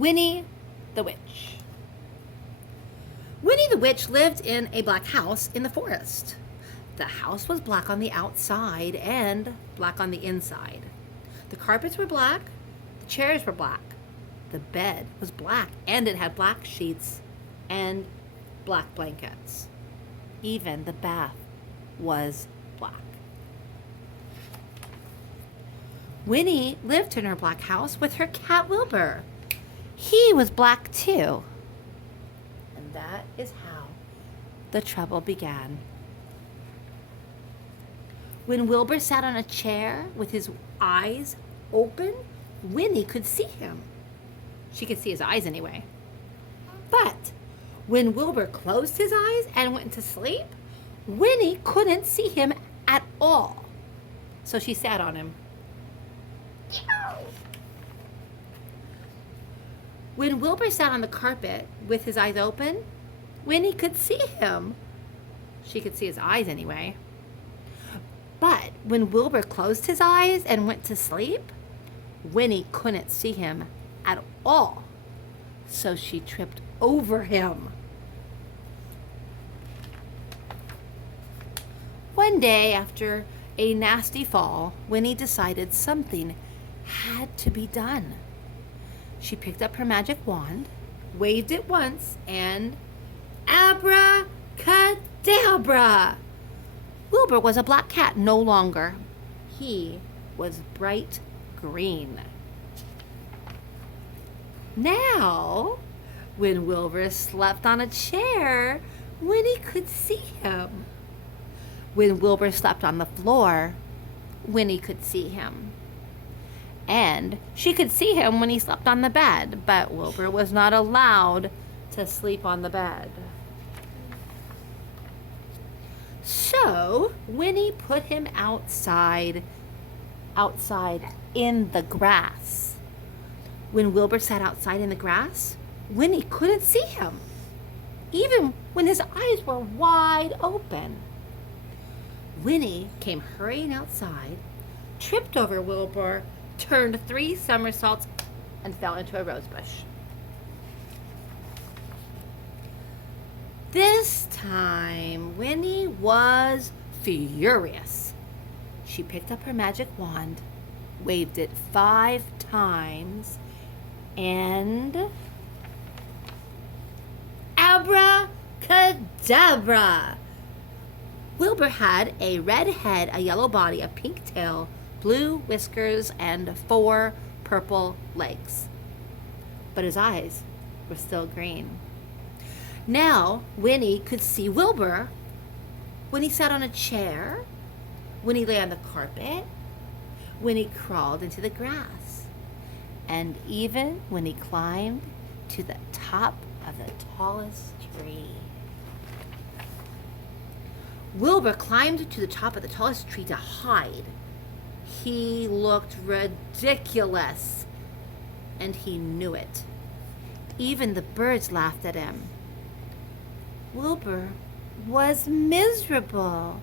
WINNIE the Witch. WINNIE the Witch lived in a black house in the forest. The house was black on the outside and black on the inside. The carpets were black, the chairs were black, the bed was black, and it had black sheets and black blankets. Even the bath was black. WINNIE lived in her black house with her cat Wilbur. He was black too. And that is how the trouble began. When Wilbur sat on a chair with his eyes open, WINNIE could see him. She could see his eyes anyway. But when Wilbur closed his eyes and went to sleep, WINNIE couldn't see him at all. So she sat on him. When Wilbur sat on the carpet with his eyes open, WINNIE could see him. She could see his eyes anyway. But when Wilbur closed his eyes and went to sleep, WINNIE couldn't see him at all. So she tripped over him. One day, after a nasty fall, WINNIE decided something had to be done. She picked up her magic wand, waved it once, and Abracadabra! Wilbur was a black cat no longer. He was bright green. Now, when Wilbur slept on a chair, WINNIE could see him. When Wilbur slept on the floor, WINNIE could see him. And she could see him when he slept on the bed, but Wilbur was not allowed to sleep on the bed. So WINNIE put him outside in the grass. When Wilbur sat outside in the grass, WINNIE couldn't see him, even when his eyes were wide open. WINNIE came hurrying outside, tripped over Wilbur, turned 3 somersaults, and fell into a rose bush. This time, WINNIE was furious. She picked up her magic wand, waved it 5 times, and Abracadabra! Wilbur had a red head, a yellow body, a pink tail, blue whiskers, and 4 purple legs. But his eyes were still green. Now WINNIE could see Wilbur when he sat on a chair, when he lay on the carpet, when he crawled into the grass, and even when he climbed to the top of the tallest tree. Wilbur climbed to the top of the tallest tree to hide. He looked ridiculous, and he knew it. Even the birds laughed at him. Wilbur was miserable.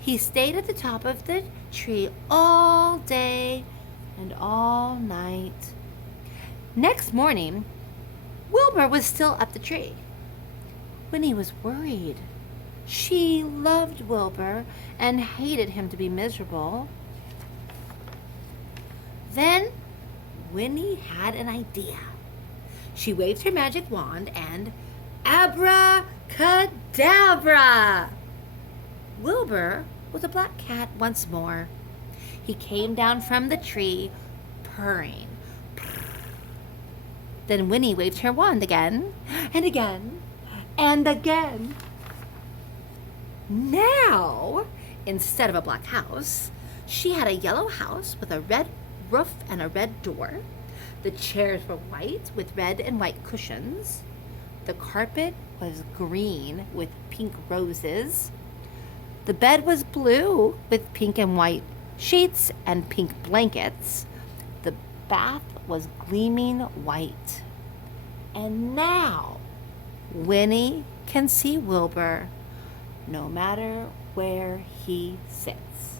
He stayed at the top of the tree all day and all night. Next morning, Wilbur was still up the tree. WINNIE was worried. She loved Wilbur and hated him to be miserable. Then WINNIE had an idea. She waved her magic wand and Abracadabra! Wilbur was a black cat once more. He came down from the tree, purring. Then WINNIE waved her wand again, and again, and again. Now, instead of a black house, she had a yellow house with a red roof and a red door. The chairs were white with red and white cushions. The carpet was green with pink roses. The bed was blue with pink and white sheets and pink blankets. The bath was gleaming white. And now WINNIE can see Wilbur no matter where he sits.